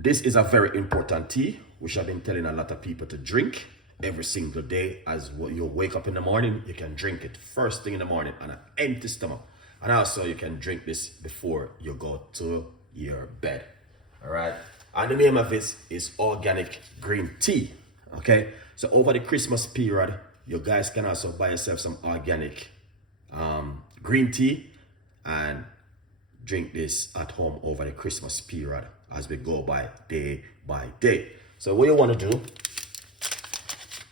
This is a very important tea, which I've been telling a lot of people to drink every single day. As you wake up in the morning, you can drink it first thing in the morning on an empty stomach. And also you can drink this before you go to your bed. All right. And the name of this is organic green tea. Okay. So over the Christmas period, you guys can also buy yourself some organic green tea and drink this at home over the Christmas period as we go by day. So what you want to do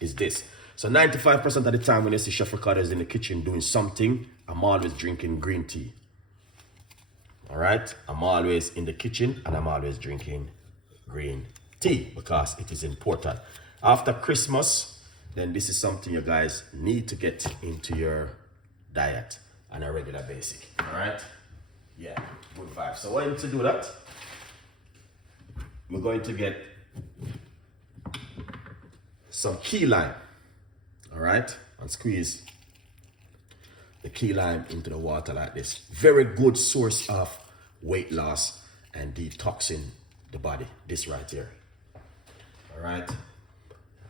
is this. So 95% of the time when you see Chef Ricardo is in the kitchen doing something, I'm always drinking green tea. All right, I'm always in the kitchen and I'm always drinking green tea because it is important. After Christmas, then this is something you guys need to get into your diet on a regular basis. All right, yeah, good vibe. So when to do that, we're going to get some key lime. All right, and squeeze the key lime into the water like this. Very good source of weight loss and detoxing the body, this right here. All right,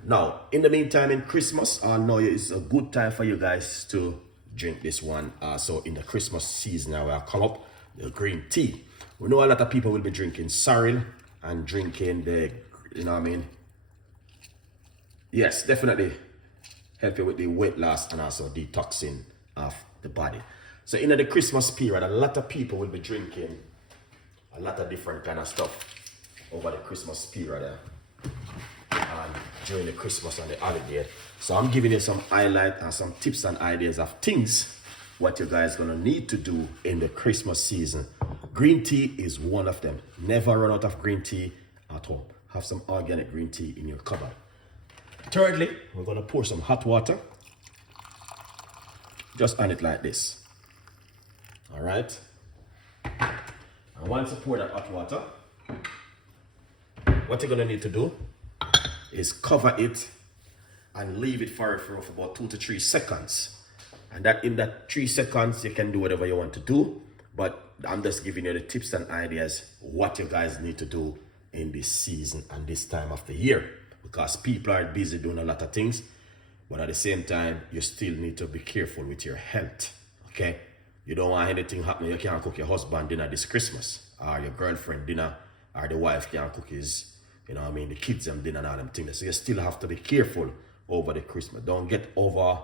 now in the meantime, in Christmas, I know it's a good time for you guys to drink this one. So in the Christmas season now, I'll come up the green tea. We know a lot of people will be drinking sorrel and drinking the, you know what I mean? Yes, definitely help you with the weight loss and also detoxing of the body. So in the Christmas period, a lot of people will be drinking a lot of different kind of stuff over the Christmas period and during the Christmas and the holiday. So I'm giving you some highlight and some tips and ideas of things what you guys gonna need to do in the Christmas season. Green tea is one of them. Never run out of green tea at home. Have some organic green tea in your cupboard. Thirdly, we're gonna pour some hot water just on it like this. All right. And once you pour that hot water, what you're gonna need to do is cover it and leave it for about 2 to 3 seconds. And that in that 3 seconds, you can do whatever you want to do. But I'm just giving you the tips and ideas what you guys need to do in this season and this time of the year. Because people are busy doing a lot of things. But at the same time, you still need to be careful with your health. Okay? You don't want anything happening. You can't cook your husband dinner this Christmas. Or your girlfriend dinner. Or the wife can't cook his, you know what I mean, the kids them dinner and all them things. So you still have to be careful over the Christmas. Don't get over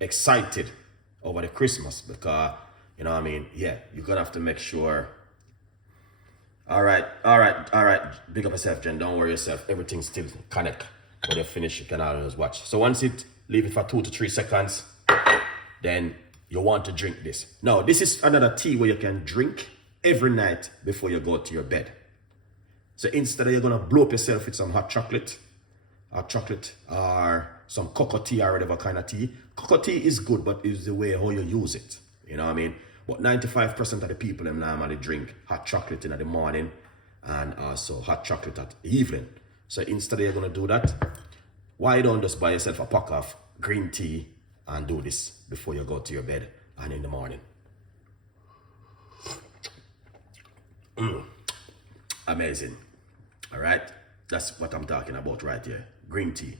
excited over the Christmas because, you know what I mean, yeah, you're gonna have to make sure. All right. Big up yourself, Jen. Don't worry yourself. Everything's still connect. When you finish, you can always watch. So once leave it for 2 to 3 seconds, then you want to drink this. Now, this is another tea where you can drink every night before you go to your bed. So instead of you're gonna blow up yourself with some hot chocolate or some cocoa tea or whatever kind of tea. Cocoa tea is good, but it's the way how you use it. You know what I mean? But 95% of the people them normally drink hot chocolate in the morning and also hot chocolate at evening. So instead of you're gonna do that, why don't just buy yourself a pack of green tea and do this before you go to your bed and in the morning. Amazing. All right, that's what I'm talking about right here. Green tea.